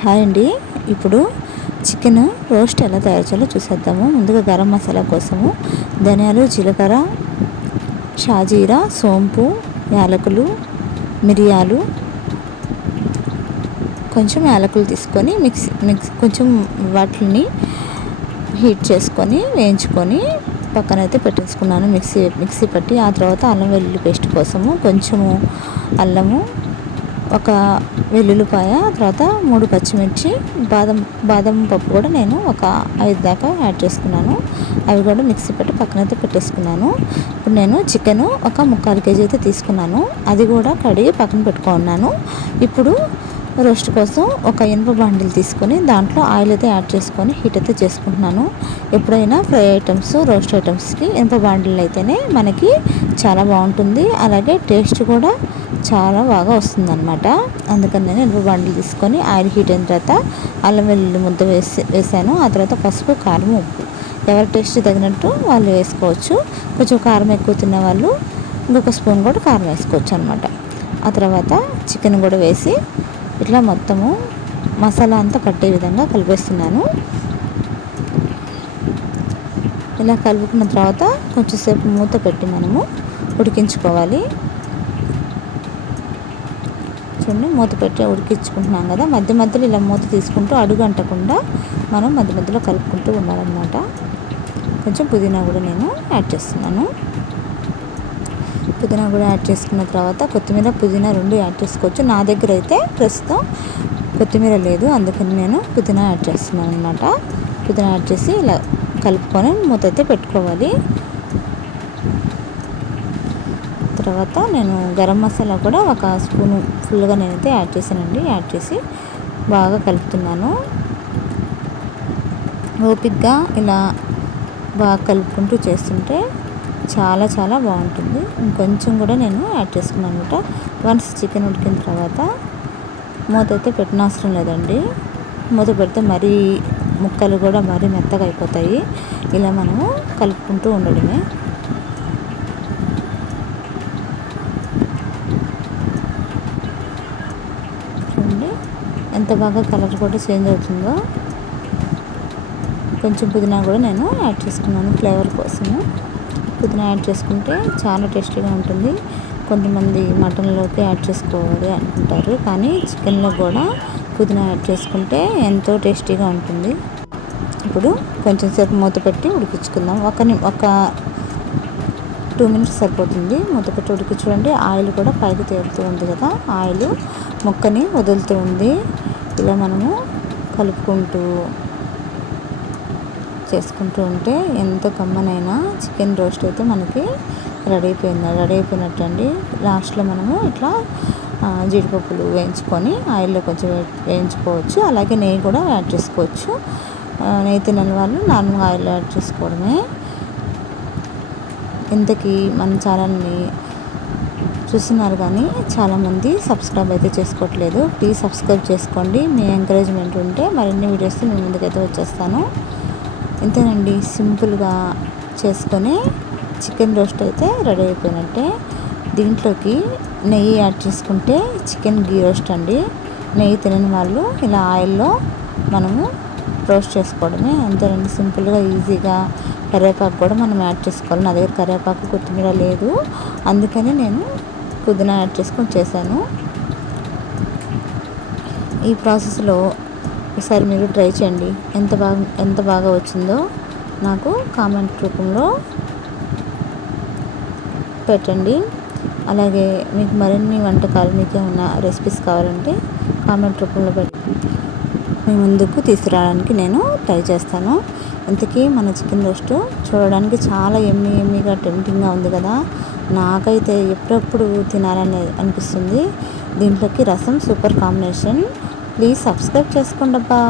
Hi అండి. ఇప్పుడు chicken roast ఎలా తయారు చేయాలో చూసేద్దాము. ముందుగా గరం మసాలా కోసము ధనియాలు జీలకర్ర షాజీరా సోంపు యాలకులు మిరియాలు కొంచెం యాలకులు తీసుకొని మిక్సీ మిక్స్ కొంచెం వాటిని హీట్ చేసుకొని వేయించుకొని పక్కన అయితే పెట్టేసుకున్నాను. మిక్సీ మిక్సీ పట్టి ఆ తర్వాత అల్లం వెల్లుల్లి పేస్ట్ కోసము కొంచెము అల్లము ఒక వెల్లుల్లిపాయ తర్వాత మూడు పచ్చిమిర్చి బాదం బాదం పప్పు కూడా నేను ఒక ఐదు దాకా యాడ్ చేసుకున్నాను. అవి కూడా మిక్సీ పెట్టి పక్కనైతే పెట్టేసుకున్నాను. ఇప్పుడు నేను చికెన్ ఒక ముక్కాలు కేజీ అయితే తీసుకున్నాను. అది కూడా కడిగి పక్కన పెట్టుకున్నాను ఇప్పుడు రోస్ట్ కోసం ఒక ఇనుప బాండిల్ తీసుకొని దాంట్లో ఆయిల్ అయితే యాడ్ చేసుకొని హీట్ అయితే చేసుకుంటున్నాను. ఎప్పుడైనా ఫ్రై ఐటమ్స్ రోస్ట్ ఐటమ్స్కి ఇనుప బండిల్ అయితేనే మనకి చాలా బాగుంటుంది. అలాగే టేస్ట్ కూడా చాలా బాగా వస్తుందన్నమాట. అందుకని నేను ఇనుప బాండిల్ తీసుకొని ఆయిల్ హీట్ అయిన తర్వాత అల్లం వెల్లుల్లి ముద్ద వేసి వేసాను. ఆ తర్వాత పసుపు కారం ఉప్పు. ఎవరి టేస్ట్ తగినట్టు వాళ్ళు వేసుకోవచ్చు. కొంచెం కారం ఎక్కువ తిన్న వాళ్ళు ఇంకొక స్పూన్ కూడా కారం వేసుకోవచ్చు అనమాట ఆ తర్వాత చికెన్ కూడా వేసి ఇట్లా మొత్తము మసాలా అంతా పట్టే విధంగా కలిపేస్తున్నాను. ఇలా కలుపుకున్న తర్వాత కొంచెంసేపు మూత పెట్టి మనము ఉడికించుకోవాలి. చూడండి మూత పెట్టి ఉడికించుకుంటున్నాం కదా. మధ్య మధ్యలో ఇలా మూత తీసుకుంటూ అడుగు అంటకుండా మనం మధ్య మధ్యలో కలుపుకుంటూ ఉండాలన్నమాట. కొంచెం పుదీనా కూడా నేను యాడ్ చేస్తున్నాను. పుదీనా కూడా యాడ్ చేసుకున్న తర్వాత కొత్తిమీర పుదీనా రెండు యాడ్ చేసుకోవచ్చు. నా దగ్గర అయితే ప్రస్తుతం కొత్తిమీర లేదు. అందుకని నేను పుదీనా యాడ్ చేస్తున్నాను అనమాట పుదీనా యాడ్ చేసి ఇలా కలుపుకొని మూత అయితే పెట్టుకోవాలి. తర్వాత నేను గరం మసాలా కూడా ఒక స్పూను ఫుల్గా నేనైతే యాడ్ చేశానండి. యాడ్ చేసి బాగా కలుపుతున్నాను. ఓపిక్గా ఇలా బాగా కలుపుకుంటూ చేస్తుంటే చాలా చాలా బాగుంటుంది. ఇంకొంచెం కూడా నేను యాడ్ చేసుకున్నాను అనమాట వన్స్ చికెన్ ఉడికిన తర్వాత మూత అయితే పెట్టిన అవసరం లేదండి. మూత పెడితే మరీ ముక్కలు కూడా మరీ మెత్తగా అయిపోతాయి. ఇలా మనము కలుపుకుంటూ ఉండడమే. చూడండి ఎంత బాగా కలర్ కూడా చేంజ్ అవుతుందో. కొంచెం పుదీనా కూడా నేను యాడ్ చేసుకున్నాను ఫ్లేవర్ కోసము. పుదీనా యాడ్ చేసుకుంటే చాలా టేస్టీగా ఉంటుంది. కొంతమంది మటన్లోకి యాడ్ చేసుకోవాలి అనుకుంటారు. కానీ చికెన్లో కూడా పుదీనా యాడ్ చేసుకుంటే ఎంతో టేస్టీగా ఉంటుంది. ఇప్పుడు కొంచెం సేపు మూత పెట్టి ఉడికించుకుందాం. ఒక ఒక టూ మినిట్స్ సరిపోతుంది మూత పెట్టి ఉడికి ఆయిల్ కూడా పైకి తేలుతూ ఉంది కదా ఆయిల్ ముక్కని వదులుతూ ఉంది. ఇలా మనము కలుపుకుంటూ చేసుకుంటూ ఉంటే ఎంత కమ్మనైనా చికెన్ రోస్ట్ అయితే మనకి రెడీ అయిపోయింది రెడీ అయిపోయినట్టు అండి లాస్ట్లో మనము ఇట్లా జీడిపప్పులు వేయించుకొని ఆయిల్లో కొంచెం వేయించుకోవచ్చు. అలాగే నెయ్యి కూడా యాడ్ చేసుకోవచ్చు. నెయ్యి తినని వాళ్ళు నార్మల్గా ఆయిల్ యాడ్ చేసుకోవడమే. ఇంతకీ మన ఛానల్ని చూస్తున్నారు కానీ చాలామంది సబ్స్క్రైబ్ అయితే చేసుకోవట్లేదు. ప్లీజ్ సబ్స్క్రైబ్ చేసుకోండి. మీ ఎంకరేజ్మెంట్ ఉంటే మరిన్ని వీడియోస్ మీ ముందుకైతే వచ్చేస్తాను. ఇంతేనండి సింపుల్గా చేసుకొని చికెన్ రోస్ట్ అయితే రెడీ అయిపోయినట్టే. దీంట్లోకి నెయ్యి యాడ్ చేసుకుంటే చికెన్ గీ రోస్ట్ అండి. నెయ్యి తినని వాళ్ళు ఇలా ఆయిల్లో మనము రోస్ట్ చేసుకోవడమే. అంతేనండి సింపుల్గా ఈజీగా కరివేపాకు కూడా మనం యాడ్ చేసుకోవాలి. నా దగ్గర కరివేపాకు కొత్తిమీర లేదు. అందుకని నేను పుదీనా యాడ్ చేసుకొని చేశాను. ఈ ప్రాసెస్లో ఒకసారి మీరు ట్రై చేయండి. ఎంత బాగా ఎంత బాగా వచ్చిందో నాకు కామెంట్ రూపంలో పెట్టండి. అలాగే మీకు మరిన్ని వంటకాలు మీకు ఏమైనా రెసిపీస్ కావాలంటే కామెంట్ రూపంలో పెట్టి మీ ముందుకు తీసుకురావడానికి నేను ట్రై చేస్తాను. ఇంతకీ మన చికెన్ రోస్ట్ చూడడానికి చాలా ఎమ్మి ఎమ్మిగా టెంప్టింగ్గా ఉంది కదా. నాకైతే ఎప్పుడప్పుడు తినాలని అనిపిస్తుంది. దీంట్లోకి రసం సూపర్ కాంబినేషన్ ప్లీజ్ సబ్స్క్రైబ్ చేసుకోండి అబ్బా